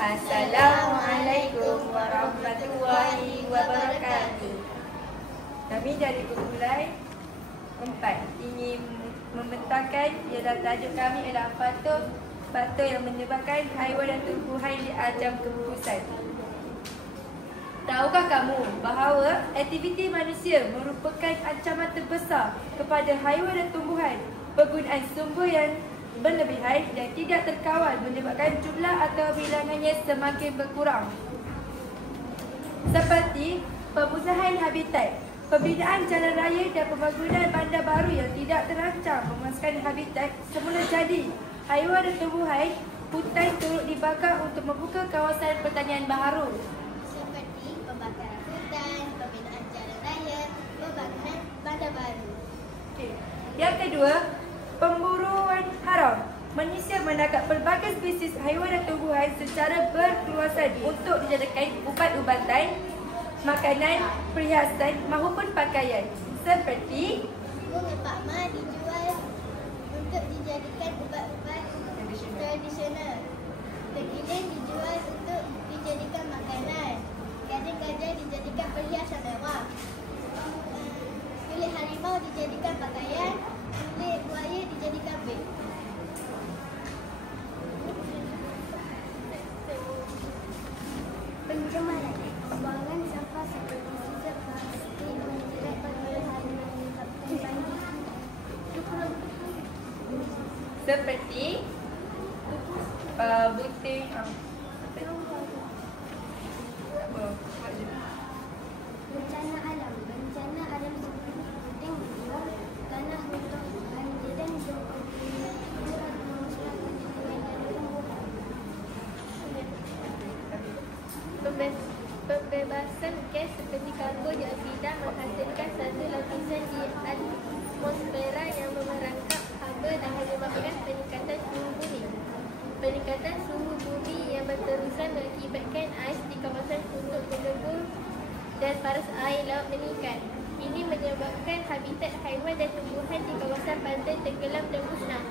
Assalamualaikum warahmatullahi wabarakatuh. Kami dari kumpulan 4 ingin membentangkan ialah tajuk kami adalah faktor yang menyebabkan haiwan dan tumbuhan diancam kepupusan. Tahukah kamu bahawa aktiviti manusia merupakan ancaman terbesar kepada haiwan dan tumbuhan? Penggunaan sumber yang berlebihan dan tidak terkawal menyebabkan jumlah atau bilangannya semakin berkurang. Seperti pemusnahan habitat, pembinaan jalan raya dan pembangunan bandar baru yang tidak terancang memuaskan habitat semula jadi. Haiwan dan tumbuhan hutan turut dibakar untuk membuka kawasan pertanian baharu. Seperti pembakaran hutan, pembinaan jalan raya, pembangunan bandar baru. Yang kedua, pemburuan haram. Manusia menangkap pelbagai spesies haiwan dan tumbuhan secara berkeluasan untuk dijadikan ubat-ubatan, makanan, perhiasan maupun pakaian. Seperti bunga pakma dijual untuk dijadikan ubat-ubat tradisional. Tergiling dijual untuk dijadikan makanan. Gajah-gajah dijadikan perhiasan mewah. Kulit harimau dijadikan pakaian. Kulit buaya dijadikan beg. Pencemaran pembuangan sampah seperti sisa plastik menjerat pada hal menyebabkan banjir. Seperti butir Bencana alam seperti puting beliung, tanah runtuh, banjir dan gempa bumi turut memusnahkan haiwan dan tumbuhan. Pembebasan gas seperti karbon dioksida menghasilkan satu lapisan di atmosfera yang memerangkap haba dan menyebabkan peningkatan suhu bumi. Peningkatan suhu bumi yang berterusan mengakibatkan ais di kawasan kutub melebur dan paras air laut meningkat. Ini menyebabkan habitat haiwan dan tumbuhan di kawasan pantai tenggelam dan musnah.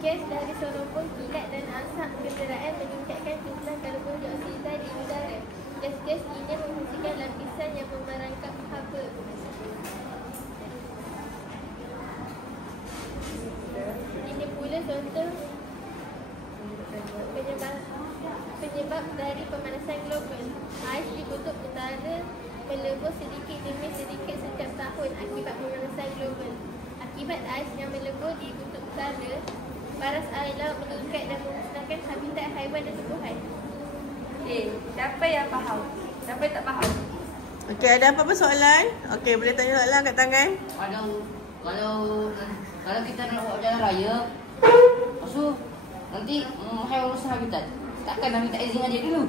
Gas dari serobong kilat dan asap kenderaan meningkatkan jumlah karbon dioksida di udara. Gas-gas ini menghasilkan lapisan yang memerangkap haba. Ini pula contoh penyebab dari pemanasan global. Ais di kutub utara melebur sedikit demi sedikit setiap tahun akibat pemanasan global. Akibat ais yang melebur di kutub utara, paras air laut meningkat dan memusnahkan habitat haiwan dan tumbuhan. Siapa yang faham? Siapa yang tak faham? Okey, ada apa-apa soalan? Okey, boleh tanya soalan kat tangan. Kalau kita nak buat jalan raya, lepas tu nanti haiwan rusak habitat. Takkan nak minta izin aja dulu.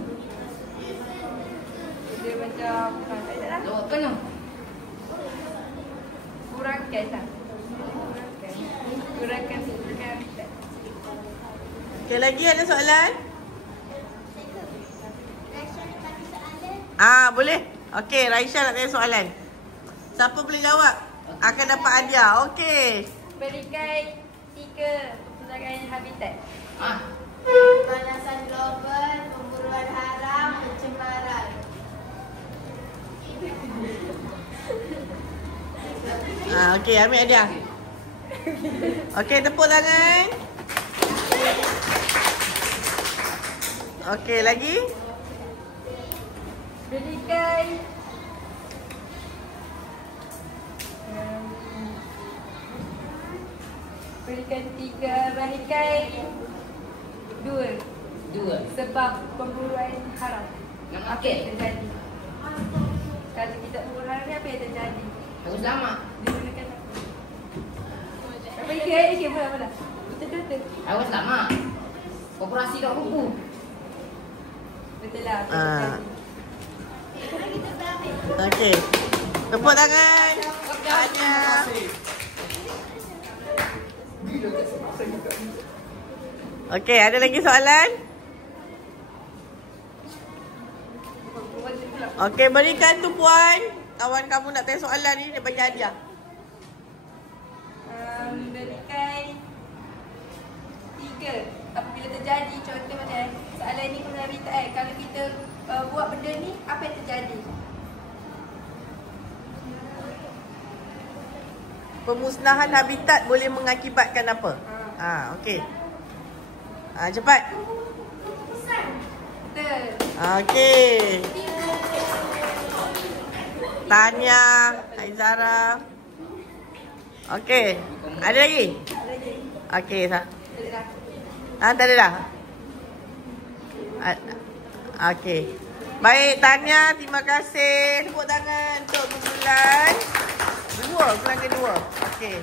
Dia macam Buat kan tu? kurangkan lah. Kurangkan habitat. Okey, lagi ada soalan? Raisya nak bagi soalan? Boleh. Okey, Raisya nak tanya soalan. Siapa boleh jawab akan dapat hadiah. Okey. Berikan 3 perpustakaan habitat. Pemanasan global, pemburuan haram, pencemaran. Okey, ambil hadiah. Okey, tepuk tangan. Okey, lagi? Berikan berikan 3, berikan 2 sebab pemburuan haram. Apa yang terjadi? Kalau tidak pemburuan haram ni apa yang terjadi? Harus selamat. Digunakan apa? Ikut mula. Betul. Harus selamat. Koperasi tak kumpul. Betul lah. Okey. Tepuk tangan. Banyak. Okey, ada lagi soalan? Okey, berikan tu puan. Kawan kamu nak tanya soalan ni, dia bagi hadiah. Berikan 3. Apabila terjadi, contoh macam soalan ni mengenai habitat. Kalau kita buat benda ni, apa yang terjadi? Pemusnahan habitat boleh mengakibatkan apa? Okey. Cepat. Betul. Okey. Tanya, Aizara. Okey. Ada lagi? Okey, sah. Tak ada dah. Okey. Baik, Tanya, terima kasih. Tepuk tangan untuk bulan 2, bulan kedua. Okey.